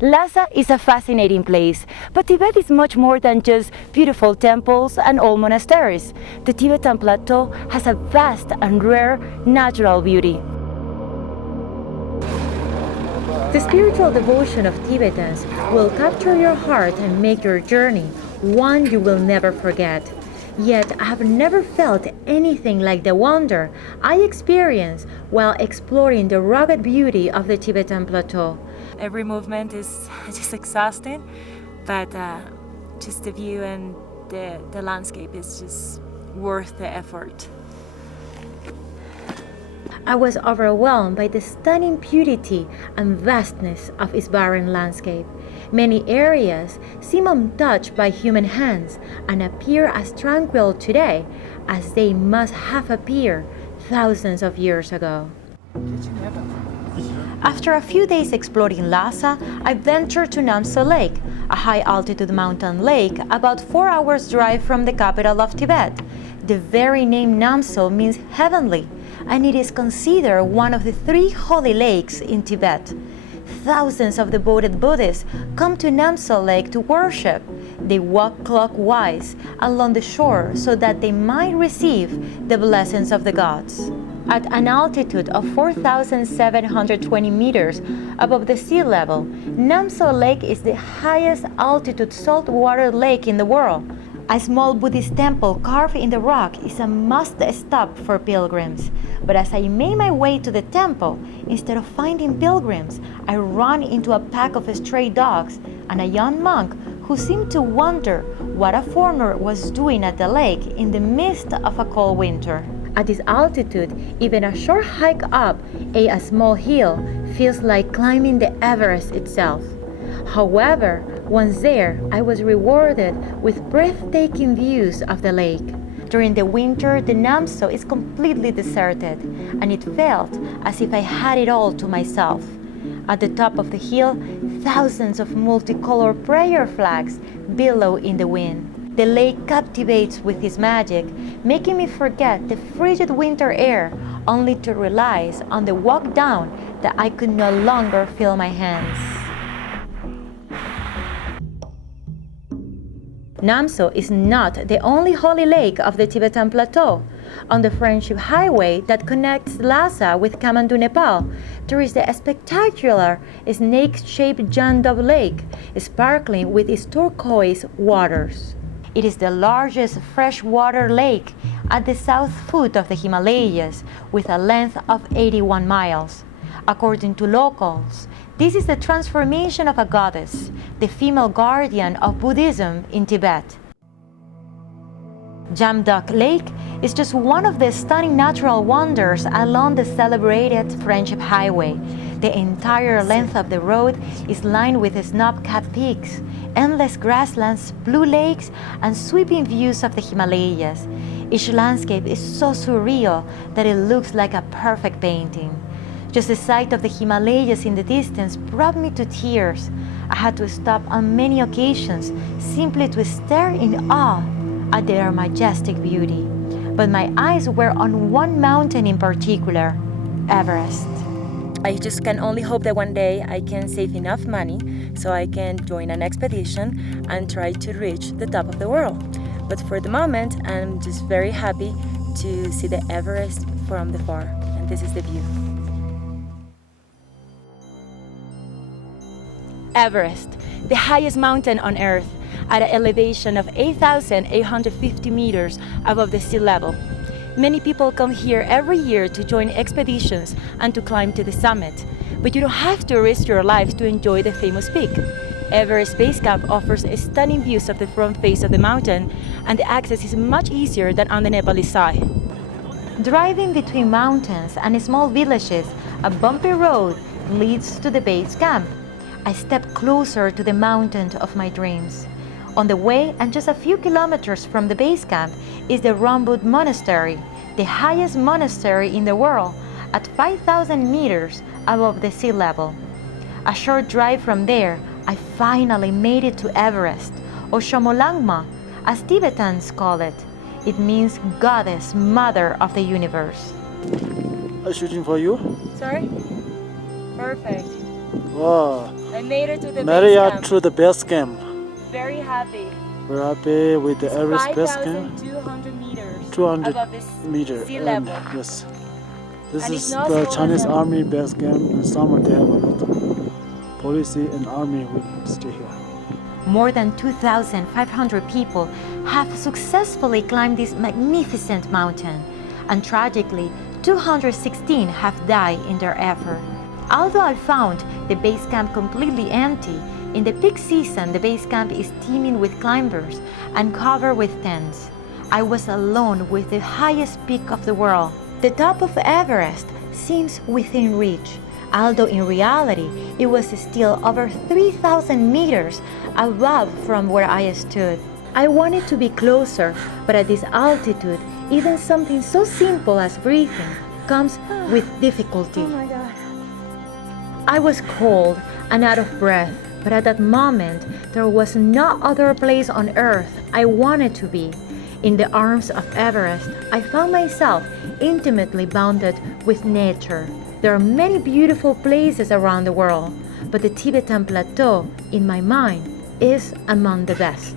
Lhasa is a fascinating place, but Tibet is much more than just beautiful temples and old monasteries. The Tibetan Plateau has a vast and rare natural beauty. The spiritual devotion of Tibetans will capture your heart and make your journey one you will never forget. Yet I have never felt anything like the wonder I experienced while exploring the rugged beauty of the Tibetan Plateau. Every movement is just exhausting, but just the view and the landscape is just worth the effort. I was overwhelmed by the stunning beauty and vastness of its barren landscape. Many areas seem untouched by human hands and appear as tranquil today as they must have appeared thousands of years ago. After a few days exploring Lhasa, I ventured to Namso Lake, a high-altitude mountain lake about 4 hours' drive from the capital of Tibet. The very name Namso means heavenly, and it is considered one of the 3 holy lakes in Tibet. Thousands of devoted Buddhists come to Namso Lake to worship. They walk clockwise along the shore so that they might receive the blessings of the gods. At an altitude of 4,720 meters above the sea level, Namso Lake is the highest altitude saltwater lake in the world. A small Buddhist temple carved in the rock is a must-stop for pilgrims. But as I made my way to the temple, instead of finding pilgrims, I ran into a pack of stray dogs and a young monk who seemed to wonder what a foreigner was doing at the lake in the midst of a cold winter. At this altitude, even a short hike up a small hill feels like climbing the Everest itself. However, once there, I was rewarded with breathtaking views of the lake. During the winter, the Namso is completely deserted, and it felt as if I had it all to myself. At the top of the hill, thousands of multicolored prayer flags billow in the wind. The lake captivates with its magic, making me forget the frigid winter air, only to realize on the walk down that I could no longer feel my hands. Namso is not the only holy lake of the Tibetan Plateau. On the Friendship Highway that connects Lhasa with Kathmandu, Nepal, there is the spectacular snake-shaped Jandab Lake, sparkling with its turquoise waters. It is the largest freshwater lake at the south foot of the Himalayas, with a length of 81 miles. According to locals, this is the transformation of a goddess, the female guardian of Buddhism in Tibet. Jamdak Lake is just one of the stunning natural wonders along the celebrated Friendship Highway. The entire length of the road is lined with snow-capped peaks, endless grasslands, blue lakes, and sweeping views of the Himalayas. Each landscape is so surreal that it looks like a perfect painting. Just the sight of the Himalayas in the distance brought me to tears. I had to stop on many occasions simply to stare in awe at their majestic beauty. But my eyes were on one mountain in particular, Everest. I just can only hope that one day I can save enough money so I can join an expedition and try to reach the top of the world. But for the moment, I'm just very happy to see the Everest from the far, and this is the view. Everest, the highest mountain on Earth, at an elevation of 8,850 meters above the sea level. Many people come here every year to join expeditions and to climb to the summit, but you don't have to risk your life to enjoy the famous peak. Everest BAse Camp offers stunning views of the front face of the mountain, and the access is much easier than on the Nepalese side. Driving between mountains and small villages, a bumpy road leads to the base camp. I step closer to the mountain of my dreams. On the way, and just a few kilometers from the base camp, is the Rambut Monastery, the highest monastery in the world, at 5,000 meters above the sea level. A short drive from there, I finally made it to Everest, or Shomolangma, as Tibetans call it. It means Goddess, Mother of the Universe. I'm shooting for you. Sorry? Perfect. Wow. I made it to the Made base it camp. to the base camp. Very happy. We're happy with the It's Everest BAse Camp. 5,200 meters 200 above the meter. sea And level. yes, this And is it's not the smaller Chinese than- Army base camp. In summer, they have a lot of police and army will stay here. More than 2,500 people have successfully climbed this magnificent mountain, and tragically, 216 have died in their effort. Although I found the base camp completely empty, in the peak season the base camp is teeming with climbers and covered with tents. I was alone with the highest peak of the world. The top of Everest seems within reach, although in reality it was still over 3,000 meters above from where I stood. I wanted to be closer, but at this altitude, even something so simple as breathing comes with difficulty. Oh my God. I was cold and out of breath, but at that moment there was no other place on earth I wanted to be. In the arms of Everest, I found myself intimately bounded with nature. There are many beautiful places around the world, but the Tibetan plateau, in my mind, is among the best.